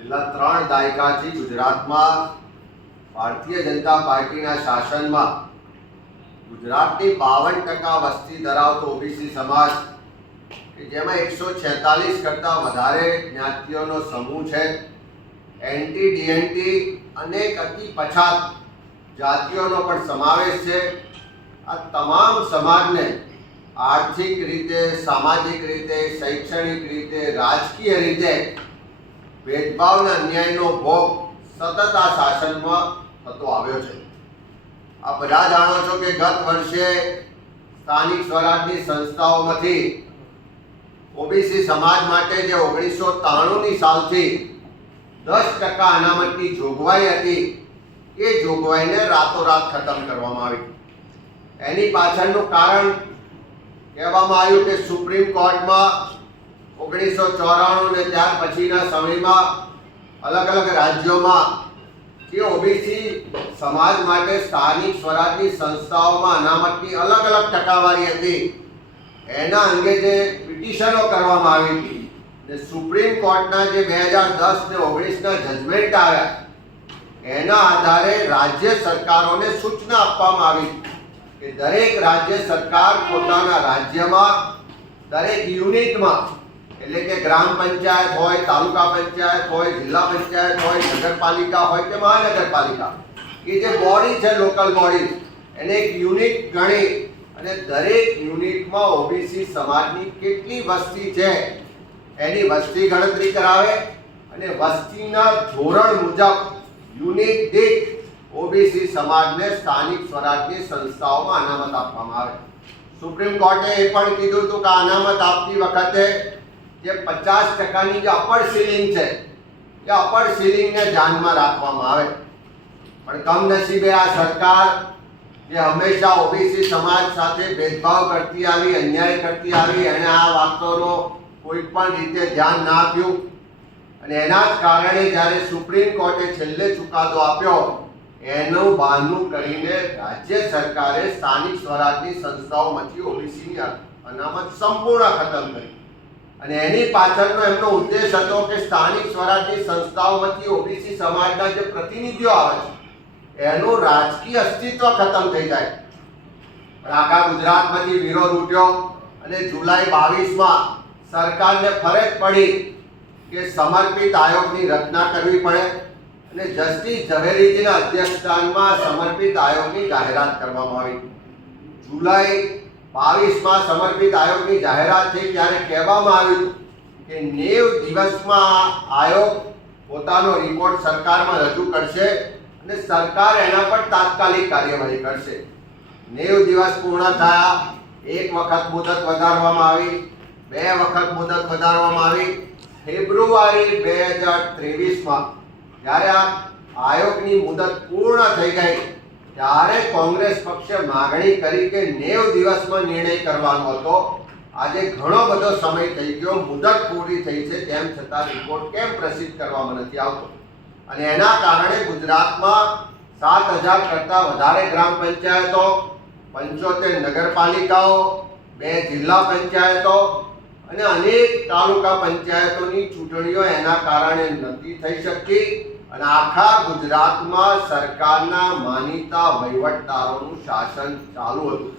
છેલ્લા 3 દાયકાથી ગુજરાતમાં ભારતીય જનતા પાર્ટીના શાસનમાં ગુજરાતની 52% વસ્તી ધરાવતો ઓબીસી સમાજ કે જેમાં 146 કરતાં વધારે જ્ઞાતિઓનો સમૂહ છે, એનટી ડીએનટી અનેક અતિ પછાત જાતિઓનો પણ સમાવેશ છે। આ તમામ સમાજને આર્થિક રીતે, સામાજિક રીતે, શૈક્ષણિક રીતે, રાજકીય રીતે भेदभाव अन्यायનો ભોગ સતત આ શાસનમાં થતો આવ્યો છે। આ બધા જાણો છો કે ગત વર્ષે સ્થાનિક સ્વરાજની સંસ્થાઓમાંથી ઓબીસી સમાજ માટે જે 1993ની સાલથી 10% અનામતની જોગવાઈ હતી એ જોગવાઈને રાતોરાત ખતમ કરવામાં આવી। એની પાછળનું કારણ કહેવામાં આવ્યું કે સુપ્રીમ કોર્ટમાં 1994 ને ત્યાર પછીના સમયમાં અલગ અલગ રાજ્યોમાં જે ઓબીસી સમાજ માટે સ્થાનિક સ્વરાજની સંસ્થાઓમાં અનામતની અલગ અલગ ટકાવારી હતી એના અંગે જે પિટિશનો કરવામાં આવી હતી ને સુપ્રીમ કોર્ટના જે 2010 ને 19ના જજમેન્ટ આવ્યા એના આધારે રાજ્ય સરકારોને સૂચના આપવામાં આવી કે દરેક રાજ્ય સરકાર પોતાના રાજ્યમાં દરેક યુનિટમાં એટલે કે ગ્રામ પંચાયત હોય, તાલુકા પંચાયત હોય, જિલ્લા પંચાયત હોય, નગરપાલિકા હોય કે મહાનગરપાલિકા કે જે બોડી છે લોકલ બોડી એને એક યુનિટ ગણી અને દરેક યુનિટમાં ઓબીસી સમાજની કેટલી વસ્તી છે એની વસ્તી ગણતરી કરાવે અને વસ્તીના ધોરણ મુજબ યુનિટ દીઠ ઓબીસી સમાજને સ્થાનિક સ્વરાજની સંસ્થાઓમાં અનામત આપવામાં આવે। સુપ્રીમ કોર્ટે એ પણ કીધું હતું કે અનામત આપતી વખતે જે 50%ની જે અપર સીલિંગ છે એ અપર સીલિંગને ધ્યાનમાં રાખવામાં આવે। પણ કમનસીબે આ સરકાર જે હંમેશા ઓબીસી સમાજ સાથે ભેદભાવ કરતી આવી, અન્યાય કરતી આવી, એને આ વાતોનો કોઈ પણ રીતે ધ્યાન ના આપ્યું અને એના જ કારણે જ્યારે સુપ્રીમ કોર્ટે છેલ્લે ચુકાદો આપ્યો એનું બહાનું કરીને રાજ્ય સરકારે સ્થાનિક સ્વરાજની સંસ્થાઓમાંથી ઓબીસીની અનામત સંપૂર્ણ ખતમ કરી અને એની પાછળનો એમનો ઉદ્દેશ હતો કે સ્થાનિક સ્વરાજની સંસ્થાઓમાંથી ઓબીસી સમાજના જે પ્રતિનિધિઓ આવે છે એનું રાજકીય અસ્તિત્વ ખતમ થઈ જાય। પણ આખા ગુજરાતમાંથી વિરોધ ઉઠ્યો અને જુલાઈ 22માં સરકારને ફરજ પડી કે સમર્પિત આયોગની રચના કરવી પડે અને જસ્ટિસ ઝવેરીજીના અધ્યક્ષસ્થાનમાં સમર્પિત આયોગની જાહેરાત કરવામાં આવી। જુલાઈ 22માં સમર્પિત આયોગની જાહેરાત થઈ ત્યારે કહેવામાં આવ્યું કે 90 દિવસમાં આયોગ પોતાનો રિપોર્ટ સરકારમાં રજૂ કરશે અને સરકાર એના પર તાત્કાલિક કાર્યવાહી કરશે। 90 દિવસ પૂર્ણ થયા, એક વખત મુદત વધારવામાં આવી, બે વખત મુદત વધારવામાં આવી। ફેબ્રુઆરી 2023માં જ્યારે આ આયોગની મુદત પૂર્ણ થઈ ગઈ ત્યારે કોંગ્રેસ પક્ષે માગણી કરી કે 90 દિવસમાં નિર્ણય કરવાનો હતો। આજે ઘણો બધો સમય થઈ ગયો, મુદત પૂરી થઈ છે, તેમ છતાં રિપોર્ટ કેમ પ્રસિદ્ધ કરવામાં નથી આવતો અને એના કારણે ગુજરાતમાં 7000 કરતાં વધારે ગ્રામ પંચાયતો, 75 નગરપાલિકાઓ, 2 જિલ્લા પંચાયતો અને અનેક તાલુકા પંચાયતોની ચૂંટણીઓ એના કારણે નથી થઈ શકતી અને આખા ગુજરાતમાં સરકારના માનીતા વહીવટદારોનું શાસન ચાલુ હતું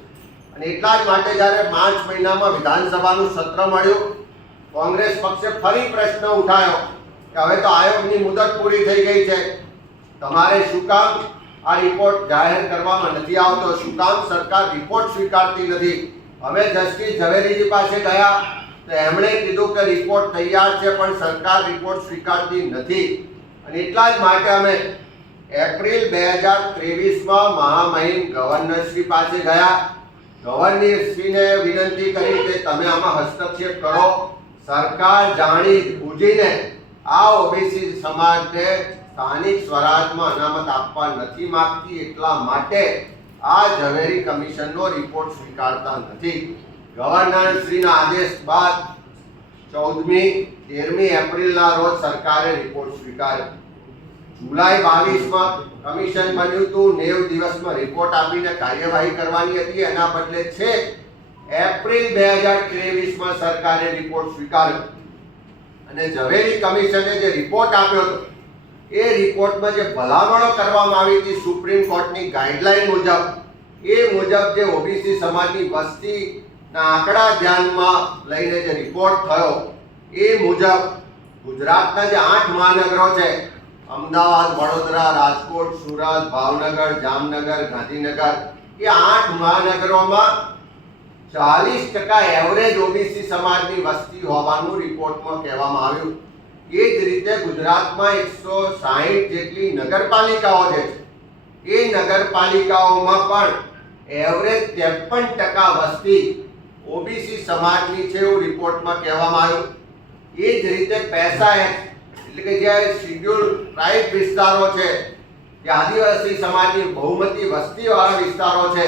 અને એટલા જ માટે જ્યારે માર્ચ મહિનામાં વિધાનસભાનું સત્ર મળ્યું કોંગ્રેસ પક્ષે ફરી પ્રશ્ન ઉઠાયો કે હવે તો આયોગની મુદત પૂરી થઈ ગઈ છે, તમારે શું કામ આ રિપોર્ટ જાહેર કરવામાં નથી આવતો, શું કામ સરકાર રિપોર્ટ સ્વીકારતી નથી। હવે જસ્ટિસ ઝવેરીજી પાસે ગયા તો એમણે કીધું કે રિપોર્ટ તૈયાર છે પણ સરકાર રિપોર્ટ સ્વીકારતી નથી અને એટલા જ માટે અમે એપ્રિલ 2023માં મહામહિમ ગવર્નરશ્રી પાસે ગયા। ગવર્નરશ્રીને વિનંતી કરી કે તમે આમાં હસ્તક્ષેપ કરો। સરકાર જાણી બૂજીને આ ઓબીસી સમાજને સ્થાનિક સ્વરાજમાં અનામત આપવા નથી માંગતી, એટલા માટે આ ઝવેરી કમિશનનો રિપોર્ટ સ્વીકારતા નથી। ગવર્નરશ્રીના આદેશ બાદ 13મી એપ્રિલના રોજ સરકારે રિપોર્ટ સ્વીકાર્યો। જુલાઈ 22માં કમિશન બન્યું હતું, 90 દિવસમાં રિપોર્ટ આપીને કાર્યવાહી કરવાની હતી, એના બદલે છેક એપ્રિલ 2023માં સરકારે રિપોર્ટ સ્વીકાર્યો અને ઝવેરી કમિશને જે રિપોર્ટ આપ્યો હતો એ રિપોર્ટમાં જે ભલામણો કરવામાં આવી હતી સુપ્રીમ કોર્ટની ગાઈડલાઈન મુજબ એ મુજબ જે ઓબીસી સમાજની વસ્તીના આંકડા ધ્યાનમાં લઈને જે રિપોર્ટ થયો એ મુજબ ગુજરાતના જે 8 મહાનગરો છે અમદાવાદ, વડોદરા, રાજકોટ, સુરત, ભાવનગર, જામનગર, ગાંધીનગર એ 8 મહાનગરોમાં 40% એવરેજ ઓબીસી સમાજની વસ્તી હોવાનું રિપોર્ટમાં કહેવામાં આવ્યું. એ જ રીતે ગુજરાતમાં 160 જેટલી નગરપાલિકાઓ છે એ નગરપાલિકાઓમાં પણ એવરેજ 53% વસ્તી ઓબીસી સમાજની છે એવું રિપોર્ટમાં કહેવામાં આવ્યું. એ જ રીતે પૈસા એટલે કે જે શેડ્યુલ ટ્રાઇબ વિસ્તારો છે, જે આદિવાસી સમાજની બહુમતી વસ્તીવાળા વિસ્તારો છે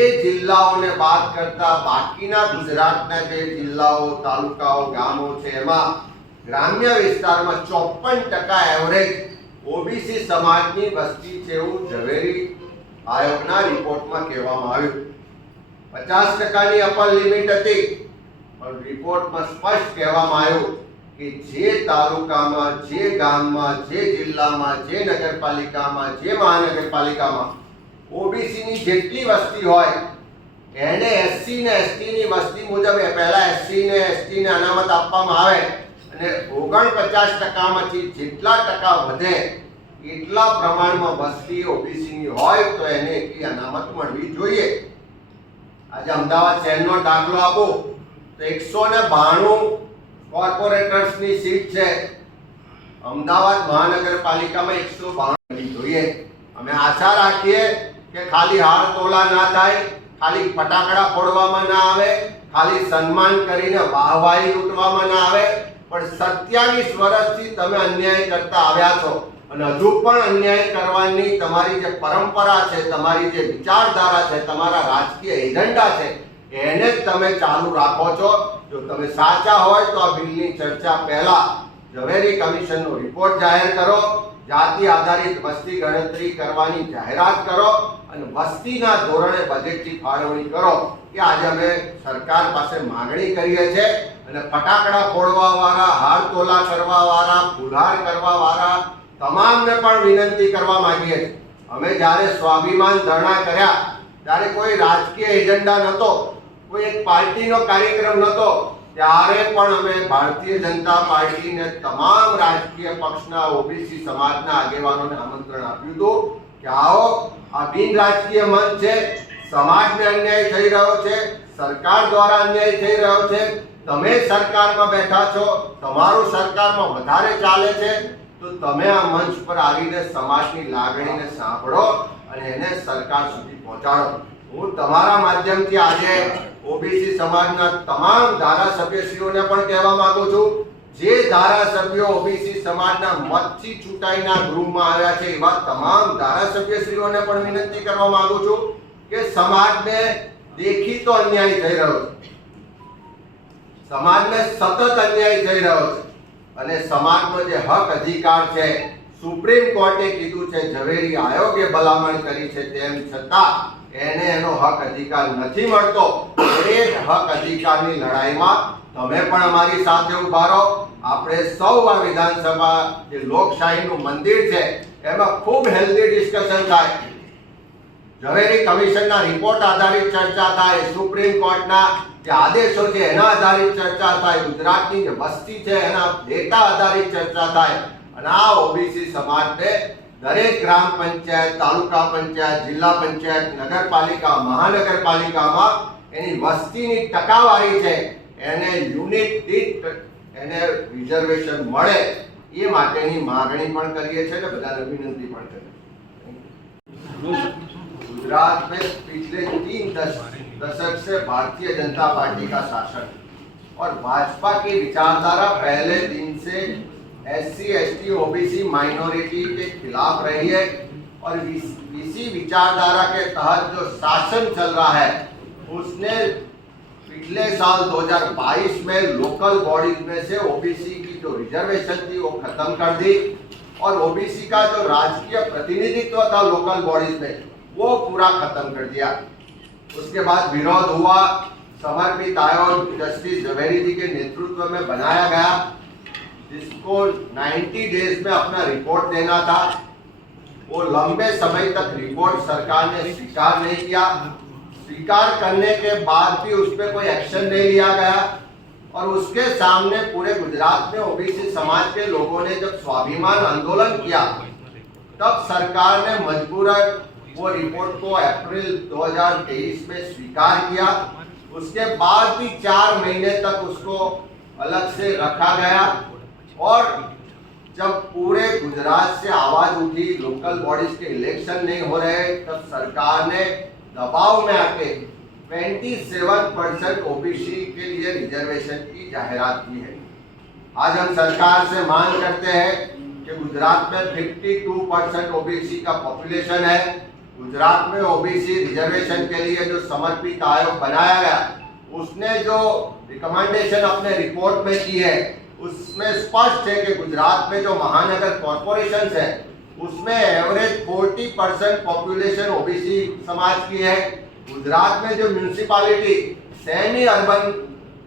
એ જિલ્લાઓને બાદ કરતા બાકીના ગુજરાતના જે જિલ્લાઓ, તાલુકાઓ, ગામો છે એમાં ગ્રામ્ય વિસ્તારમાં 54% એવરેજ ઓબીસી સમાજની વસ્તી છે એવું ઝવેરી આયોગના રિપોર્ટમાં કહેવામાં આવ્યું. 50%ની અપર લિમિટ હતી પણ રિપોર્ટમાં સ્પષ્ટ કહેવામાં આવ્યું કે જે તાલુકામાં, જે ગામમાં, જે જિલ્લામાં, જે નગરપાલિકામાં, જે મહાનગરપાલિકામાં ઓબીસીની જેટલી વસ્તી હોય એને એસસી ને એસટી ની વસ્તી મુજબ પહેલા એસસી ને એસટી ને અનામત આપવામાં આવે અને 49% માંથી જેટલા ટકા વધે એટલા પ્રમાણમાં વસ્તી ઓબીસી ની હોય તો એને એટલી અનામત મળવી જોઈએ. આજે અમદાવાદ શહેરનો દાખલો આપો તો 192 કોર્પોરેટર્સની સીટ છે. અમદાવાદ મહાનગરપાલિકામાં 192 મળવી જોઈએ. અમે આશા રાખીએ કે ખાલી હાર તોલા ના થાય, ખાલી ફટાકડા ફોડવામાં ના આવે, ખાલી સન્માન કરીને વાહવાહી લૂંટવામાં ના આવે, પણ 27 વર્ષથી તમે અન્યાય કરતા આવ્યા છો અને હજુ પણ અન્યાય કરવાની તમારી જે પરંપરા છે, તમારી જે વિચારધારા છે, તમારા રાજકીય એજન્ડા છે એને જ તમે ચાલુ રાખો છો. જો તમે સાચા હોય તો આ બિલની ચર્ચા પહેલા ઝવેરી કમિશનનો રિપોર્ટ જાહેર કરો, જાતિ આધારિત વસ્તી ગણતરી કરવાની જાહેરાત કરો અને વસ્તીના ધોરણે બજેટની ફાળવણી કરો. કે આજે અમે સરકાર પાસે માંગણી કરીએ છીએ અને ફટાકડા ફોડવા વાળા, હાર તોલા કરવા વાળા, ફુલહાર કરવા વાળા તમામને પણ વિનંતી કરવા માંગીએ છીએ. અમે જ્યારે સ્વાભિમાન ધરણા કર્યા ત્યારે કોઈ રાજકીય એજન્ડા નહોતો, કોઈ એક પાર્ટીનો કાર્યક્રમ નહોતો, ત્યારે પણ અમે ભારતીય જનતા પાર્ટીને તમામ રાજકીય પક્ષના ઓબીસી સમાજના આગેવાનોને આમંત્રણ આપ્યું હતું કે આવો, આ બિન રાજકીય મંચ છે, સમાજને અન્યાય થઈ રહ્યો છે, સરકાર દ્વારા અન્યાય થઈ રહ્યો છે, તમે સરકારમાં બેઠા છો, તમારું સરકારમાં વધારે ચાલે છે, તો તમે આ મંચ પર આવીને સમાજની લાગણીને સાંભળો અને એને સરકાર સુધી પહોંચાડો. હું તમારા માધ્યમથી આજે ઓબીસી સમાજના તમામ ધારાસભ્યશ્રીઓને પણ કહેવા માંગુ છું, જે ધારાસભ્યો ઓબીસી સમાજના મતથી ચૂંટાઈના ગૃહમાં આવ્યા છે એવા તમામ ધારાસભ્યશ્રીઓને પણ વિનંતી કરવા માંગુ છું કે સમાજને દેખીતો અન્યાય થઈ રહ્યો છે, સમાજને સતત અન્યાય થઈ રહ્યો છે અને સમાજનો જે હક અધિકાર છે, સુપ્રીમ કોર્ટે કીધું છે, ઝવેરી આયોગે ભલામણ કરી છે, તેમ છતાં એને એનો હક અધિકાર નથી મળતો. એ હક અધિકારની લડાઈમાં તમે પણ અમારી સાથે ઉભા રહો. આપણે સૌ આ વિધાનસભા જે લોકશાહીનું મંદિર છે એમાં ખૂબ હેલ્ધી ડિસ્કશન થાય, ઝવેરી કમિશનના રિપોર્ટ આધારિત ચર્ચા થાય, સુપ્રીમ કોર્ટના જે આદેશો છે એના આધારિત ચર્ચા થાય, ગુજરાતની જે વસ્તી છે એના ડેટા આધારિત ચર્ચા થાય અને આ ઓબીસી સમાજને દરેક ગ્રામ પંચાયત, તાલુકા પંચાયત, જિલ્લા પંચાયત, નગરપાલિકા, મહાનગરપાલિકામાં એની વસ્તીની ટકાવારી છે એને યુનિટ દીઠ એને રિઝર્વેશન મળે એ માટેની માંગણી પણ કરીએ છીએ અને બધાને વિનંતી પણ કરીએ છીએ. गुजरात में पिछले 3 दशक से भारतीय जनता पार्टी का शासन और भाजपा की विचारधारा पहले दिन से एससी, एसटी, ओबीसी माइनॉरिटी के खिलाफ रही है और इसी विचारधारा के तहत जो शासन चल रहा है उसने पिछले साल 2022 में लोकल बॉडीज में से ओबीसी की जो रिजर्वेशन थी वो खत्म कर दी और ओबीसी का जो राजकीय प्रतिनिधित्व था लोकल बॉडीज में वो पूरा खत्म कर दिया. उसके बाद विरोध हुआ, समर्पित आयोग जस्टिस झवेरी जी के नेतृत्व में बनाया गया जिसको 90 डेज में अपना रिपोर्ट देना था, वो लंबे समय तक रिपोर्ट सरकार ने स्वीकार नहीं किया। स्वीकार करने के बाद भी उस पर कोई एक्शन नहीं लिया गया और उसके सामने पूरे गुजरात में ओबीसी समाज के लोगों ने जब स्वाभिमान आंदोलन किया, तब सरकार ने मजबूरन वो रिपोर्ट को अप्रैल 2023 में स्वीकार किया। उसके बाद भी 4 महीने तक उसको अलग से रखा गया और जब पूरे गुजरात से आवाज उठी, लोकल बॉडीज के इलेक्शन नहीं हो रहे, तब सरकार ने दबाव में आके 27% ओबीसी के लिए रिजर्वेशन की जाहिरात की है। आज हम सरकार से मांग करते हैं कि गुजरात में 52% ओबीसी का पॉपुलेशन है। गुजरात में ओबीसी रिजर्वेशन के लिए जो समर्पित आयोग बनाया गया, उसने जो रिकमेंडेशन अपने रिपोर्ट में की है, उसमें स्पष्ट है कि गुजरात में जो महानगर कॉर्पोरेशन है, उसमें एवरेज 40% पॉपुलेशन ओबीसी समाज की है। गुजरात में जो म्यूनिसिपैलिटी सेमी अर्बन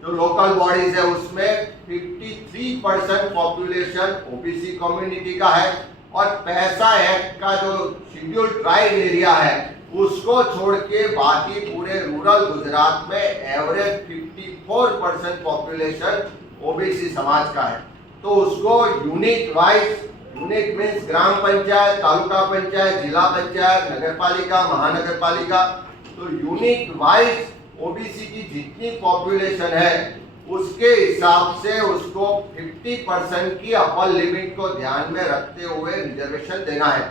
जो लोकल बॉडीज है, उसमें 53% पॉपुलेशन ओबीसी कम्युनिटी का है और पैसा एक्ट का जो शेड्यूल ट्राइब एरिया है, उसको छोड़ के बाकी पूरे रूरल गुजरात में एवरेज 54% पॉपुलेशन ओबीसी समाज का है। तो उसको यूनिट वाइज, यूनिट मीन्स ग्राम पंचायत, तालुका पंचायत, जिला पंचायत, नगरपालिका, महानगरपालिका, तो यूनिट वाइज ओबीसी की जितनी पॉपुलेशन है उसके हिसाब से उसको 50% की अपर लिमिट को ध्यान में रखते हुए रिजर्वेशन देना है।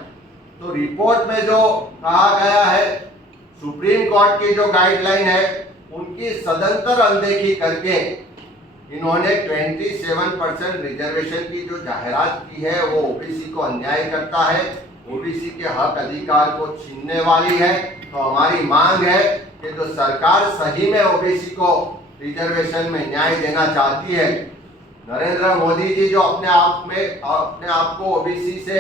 तो रिपोर्ट में जो कहा गया है, सुप्रीम कोर्ट की जो गाइडलाइन है, उनकी सदंतर अनदेखी करके इन्होंने 27% रिजर्वेशन की जो जाहिरात की है, वो ओबीसी को अन्याय करता है, ओबीसी के हक अधिकार को छीनने वाली है। तो हमारी मांग है कि जो सरकार सही में ओबीसी को रिजर्वेशन में न्याय देना चाहती है, नरेंद्र मोदी जी जो अपने आप को ओबीसी से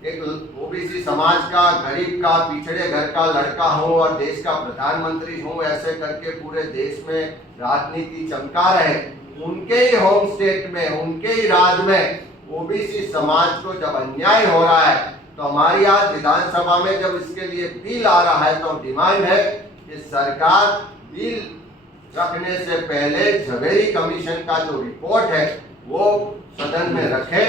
एक ओबीसी समाज का, गरीब का, पिछड़े घर का लड़का हूँ और देश का प्रधानमंत्री हूँ, ऐसे करके पूरे देश में राजनीति चमका रहे, उनके ही होम स्टेट में, उनके ही राज्य में ओबीसी समाज को जब अन्याय हो रहा है, तो हमारी आज विधानसभा में जब इसके लिए बिल आ रहा है, तो डिमांड है कि सरकार बिल रखने से पहले झवेरी कमीशन का जो रिपोर्ट है वो सदन में रखे,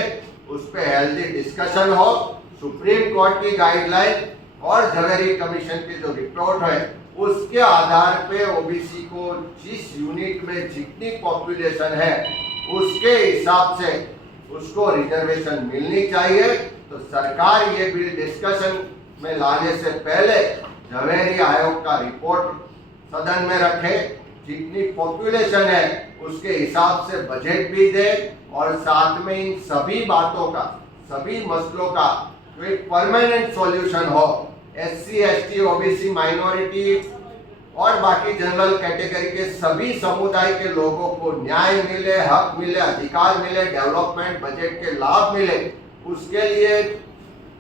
उस पर हेल्दी डिस्कशन हो, सुप्रीम कोर्ट की गाइडलाइन और झवेरी कमीशन की जो रिपोर्ट है उसके आधार पे ओबीसी को जिस यूनिट में जितनी पॉपुलेशन है उसके हिसाब से उसको रिजर्वेशन मिलनी चाहिए। तो सरकार ये बिल डिस्कशन में लाने से पहले झवेरी आयोग का रिपोर्ट सदन में रखे, जितनी पॉपुलेशन है उसके हिसाब से बजट भी दे और साथ में इन सभी बातों का, सभी मसलों का जो एक परमानेंट सॉल्यूशन हो, एससी, एसटी, ओबीसी, माइनॉरिटी और बाकी जनरल कैटेगरी के सभी समुदाय के लोगों को न्याय मिले, हक मिले, अधिकार मिले, डेवलपमेंट बजट के लाभ मिले, उसके लिए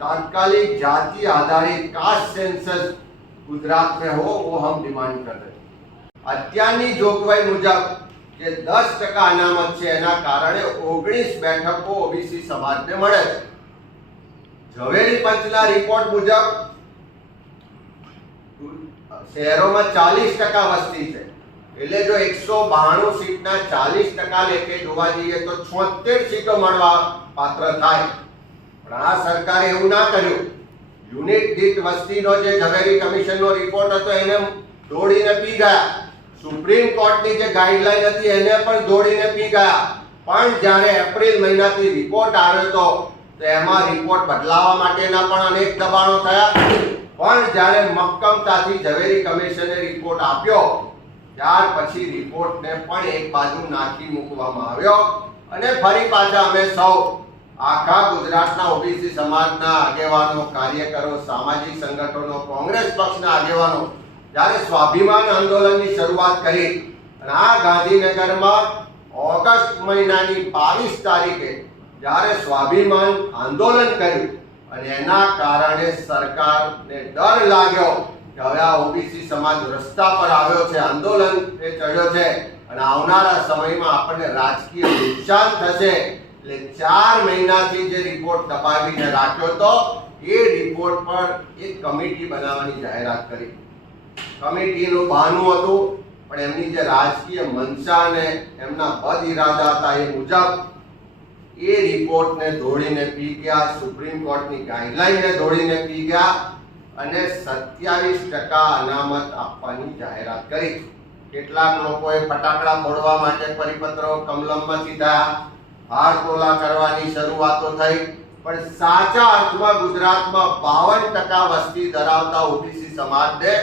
तात्कालिक जाति आधारित कास्ट सेंसस गुजरात में हो, वो हम डिमांड कर रहे हैं। અત્યારની જોગવાઈ મુજબ કે 10% અનામત છે, એના કારણે 19 બેઠકો ઓબીસી સમાજને મળે છે। ઝવેરી પંચના રિપોર્ટ મુજબ શહેરોમાં 40% વસ્તી છે, એટલે જો 192 સીટના 40% લેખે જોવા જઈએ તો 76 સીટો મળવા પાત્ર થાય। પણ આ સરકારે એવું ના કર્યું। યુનિટ દીઠ વસ્તીનો જે ઝવેરી કમિશનનો રિપોર્ટ હતો એને દોડીને પી ગયા, સુપ્રીમ કોર્ટની જે ગાઈડલાઈન હતી એને પણ દોડીને પી ગયા। પણ જ્યારે એપ્રિલ મહિનાથી રિપોર્ટ આવ્યો હતો તો એમાં રિપોર્ટ બદલાવા માટેના પણ અનેક દબાણો થયા। પણ જ્યારે મક્કમતાથી ઝવેરી કમિશને રિપોર્ટ આપ્યો, ત્યાર પછી રિપોર્ટને પણ એક બાજુ નાખી મૂકવામાં આવ્યો અને ફરી પાછા અમે સૌ આખા ગુજરાતના ઓબીસી સમાજના આગેવાનો, કાર્યકરો, સામાજિક સંગઠનો, કોંગ્રેસ પક્ષના આગેવાનો જ્યારે સ્વાભિમાન આંદોલનની શરૂઆત કરી અને આ ગાંધીનગરમાં ઓગસ્ટ મહિનાની 22 તારીખે જ્યારે સ્વાભિમાન આંદોલન કર્યું અને એના કારણે સરકારને ડર લાગ્યો કે હવે આ ઓબીસી સમાજ રસ્તા પર આવ્યો છે, આંદોલન એ ચડ્યો છે અને આવનારા સમયમાં આપણને રાજકીય નુકસાન થશે, એટલે 4 મહિનાથી જે રિપોર્ટ દબાવીને રાખ્યો તો એ રિપોર્ટ પર એક કમિટી બનાવવાની જાહેરાત કરી. કમિટીનું બહાનું હતું, પણ એમની જે રાજકીય મનસા અને એમના બદ ઇરાદા હતા એ મુજબ એ રિપોર્ટને દોડીને પી ગયા, સુપ્રીમ કોર્ટની ગાઈડલાઈનને દોડીને પી ગયા અને 27% અનામત આપવાની જાહેરાત કરી. કેટલાક લોકોએ ફટાકડા ફોડવા માટે પરિપત્રો કમલમમાંથી થયા, હારતોલા કરવાની શરૂઆતો થઈ, પણ સાચા અર્થમાં ગુજરાતમાં 52% વસ્તી ધરાવતા ઓબીસી સમાજને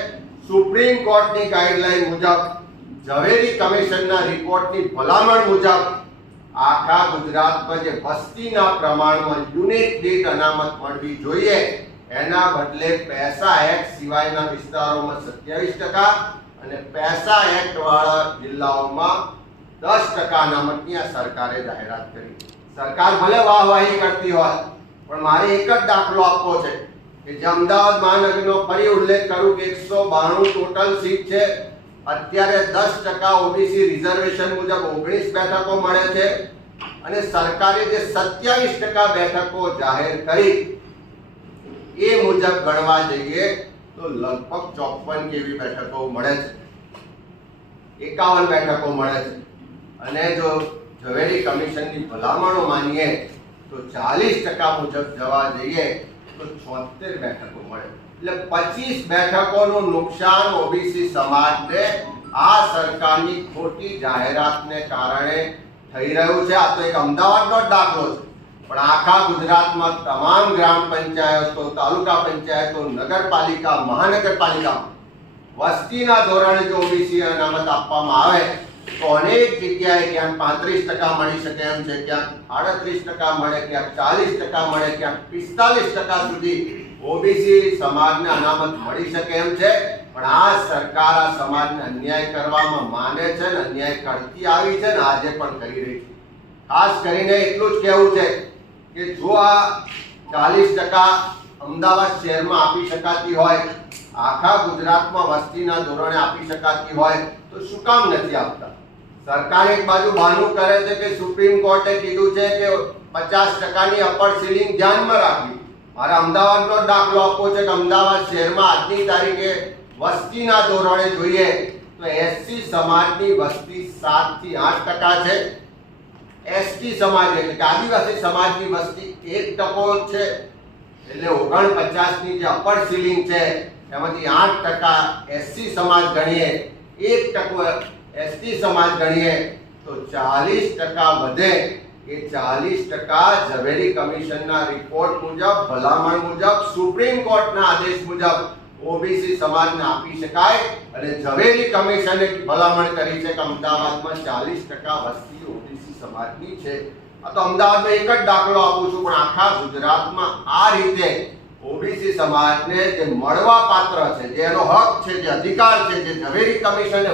સુપ્રીમ કોર્ટની ગાઈડલાઈન મુજબ, ઝવેરી કમિશનના રિપોર્ટની ભલામણ મુજબ આખા ગુજરાતમાં જે વસ્તીના પ્રમાણમાં યુનિટ દીઠ અનામત મળવી જોઈએ એના બદલે પૈસા એક્ટ સિવાયના વિસ્તારોમાં 27% અને પૈસા એક્ટ વાળા જિલ્લાઓમાં 10% અનામતની આ સરકારે જાહેરાત કરી. સરકાર ભલે વાહવાહી કરતી હોય, પણ મારે એક જ દાખલો આપવો છે કે જે અમદાવાદ મહાનગરનો ફરી ઉલ્લેખ કરું કે 192 ટોટલ સીટ છે. અત્યારે 10% ઓબીસી રિઝર્વેશન મુજબ 19 બેઠકો મળે છે અને સરકારે જે 27% બેઠકો જાહેર કરી એ મુજબ ગણવા જઈએ તો લગભગ 54 જેવી બેઠકો મળે છે, 51 બેઠકો મળે છે. અને જો ઝવેરી કમિશનની ભલામણો માનીએ તો 40% મુજબ જવા જઈએ તો 76 બેઠકો મળે. એટલે 25 બેઠકોનું નુકસાન ઓબીસી સમાજને આ સરકારની ખોટી જાહેરાતને કારણે થઈ રહ્યું છે. આ તો એક અમદાવાદનો જ દાખલો છે, પણ આખા ગુજરાતમાં તમામ ગ્રામ પંચાયતો, તાલુકા પંચાયતો, નગરપાલિકા, મહાનગરપાલિકા વસ્તીના ધોરણે જો ઓબીસી અનામત આપવામાં આવે તો અનેક જગ્યાએ ક્યાંક 35% મળી શકે એમ છે, ક્યાંક 38% મળે, ક્યાંક 40% મળે, ક્યાંક 45% સુધી ઓબીસી સમાજને અનામત મળી શકે એમ છે. પણ આ સરકાર આ સમાજને અન્યાય કરવામાં માને છે ને અન્યાય કરતી આવી છે ને આજે પણ કરી રહી છે. ખાસ કરીને એટલું જ કહેવું છે કે જો આ 40% અમદાવાદ શહેરમાં આપી શકાતી હોય, આખા ગુજરાતમાં વસ્તીના ધોરણે આપી શકાતી હોય તો શું કામ નથી આપતા? સરકાર એક બાજુ બહાનું કરે છે કે સુપ્રીમ કોર્ટે કીધું છે કે 50%ની અપર સીલિંગ ધ્યાનમાં રાખવી. મારા અમદાવાદનો દાખલો આપવો છે કે અમદાવાદ શહેરમાં આજની તારીખે વસ્તીના ધોરણે જોઈએ તો એસસી સમાજની વસ્તી 7 થી 8% છે. એસટી સમાજ એટલે કે આદિવાસી સમાજની વસ્તી 1% છે. એટલે 49ની જે અપર સીલિંગ છે એમાંથી 8% એસસી સમાજ ગણીએ, 1% એસટી સમાજ ગણીએ તો 40% વધે. એ 40% ઝવેરી કમિશનના રિપોર્ટ મુજબ, ભલામણ મુજબ, સુપ્રીમ કોર્ટના આદેશ મુજબ ઓબીસી સમાજને આપી શકાય. અને ઝવેરી કમિશને ભલામણ કરી છે કે અમદાવાદમાં 40% વસ્તી ઓબીસી સમાજની છે. આ તો અમદાવાદનો એક જ દાખલો આપું છું, પણ આખા ગુજરાતમાં આ રીતે ઓબીસી સમાજને જે મળવા પાત્ર છે, જે એનો હક છે, જે અધિકાર છે, જે ઝવેરી કમિશને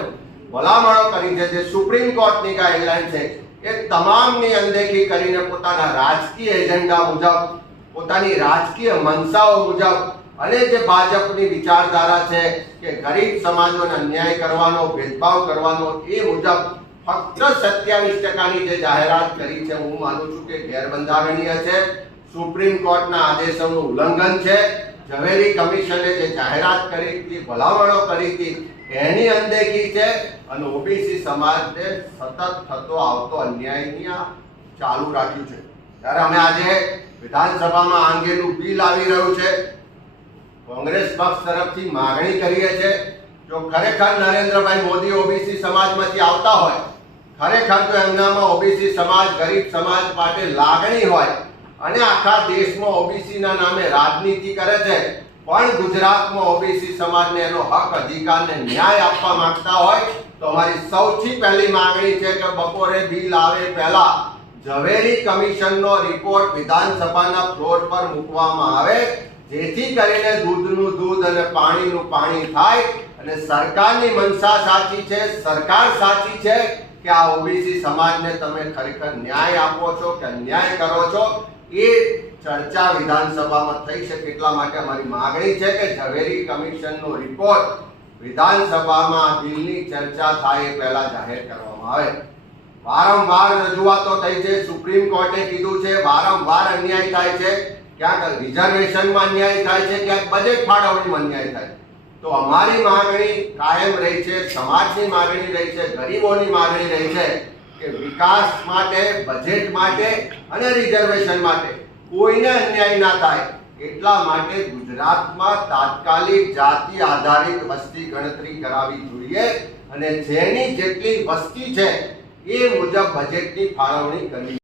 ભલામણો કરી છે, જે સુપ્રીમ કોર્ટની ગાઈડલાઈન છે, એ તમામની અનદેખી કરીને પોતાના રાજકીય એજન્ડા મુજબ, પોતાની રાજકીય મનસાઓ મુજબ અને જે ભાજપની વિચારધારા છે કે ગરીબ સમાજોને અન્યાય કરવાનો, ભેદભાવ કરવાનો, એ મુજબ ફક્ત 27%ની જે જાહેરાત કરી છે હું માનું છું કે ગેરબંધારણીય છે, સુપ્રીમ કોર્ટના આદેશોનું ઉલ્લંઘન છે. ઝવેરી કમિશને જે જાહેરાત કરી હતી, ભલામણો કરી હતી એની અનદેખી છે અને ઓબીસી સમાજને સતત થતો આવતો અન્યાયની ચાલુ રાખ્યું છે. ત્યારે અમે આજે વિધાનસભામાં આ અંગેનું બિલ આવી રહ્યું છે, કોંગ્રેસ પક્ષ તરફથી માંગણી કરીએ છીએ જો ખરેખર નરેન્દ્રભાઈ મોદી ઓબીસી સમાજમાંથી આવતા હોય, ખરેખર જો એમનામાં ઓબીસી સમાજ, ગરીબ સમાજ માટે લાગણી હોય અને આખા દેશમાં ઓબીસીના નામે રાજનીતિ કરે છે, પણ ગુજરાતમાં ઓબીસી સમાજને એનો હક, અધિકારને ન્યાય આપવા માંગતા હોય તો અમારી સૌથી પહેલી માંગણી છે કે બપોરે બિલ આવે પહેલા ઝવેરી કમિશનનો રિપોર્ટ વિધાનસભાના ફ્લોર પર મૂકવામાં આવે, જેથી કરીને દૂધનું દૂધ અને પાણીનું પાણી થાય અને સરકારની મનસા સાચી છે, સરકાર સાચી છે કે આ ઓબીસી સમાજને તમે ખરેખર ન્યાય આપો છો કે અન્યાય કરો છો, એ ચર્ચા વિધાનસભામાં થઈ શકે. એટલા માટે અમારી માંગણી છે કે ઝવેરી કમિશનનો રિપોર્ટ વિધાનસભામાં બિલની ચર્ચા થાય એ પહેલા જાહેર કરવામાં આવે. વારંવાર રજૂઆતો થઈ છે, સુપ્રીમ કોર્ટે કીધું છે, વારંવાર અન્યાય થાય છે, ક્યાંક રિઝર્વેશનમાં અન્યાય થાય છે, ક્યાંક બજેટ ફાળવણીમાં અન્યાય થાય છે. તો અમારી માંગણી કાયમ રહી છે, સમાજની માંગણી રહી છે, ગરીબોની માંગણી રહી છે કે વિકાસ માટે, બજેટ માટે અને રિઝર્વેશન માટે કોઈને અન્યાય ના થાય. એટલા માટે ગુજરાતમાં તાત્કાલિક જાતિ આધારિત વસ્તી ગણતરી કરાવવી જોઈએ અને જેની જેટલી વસ્તી છે એ મુજબ બજેટની ફાળવણી કરવી.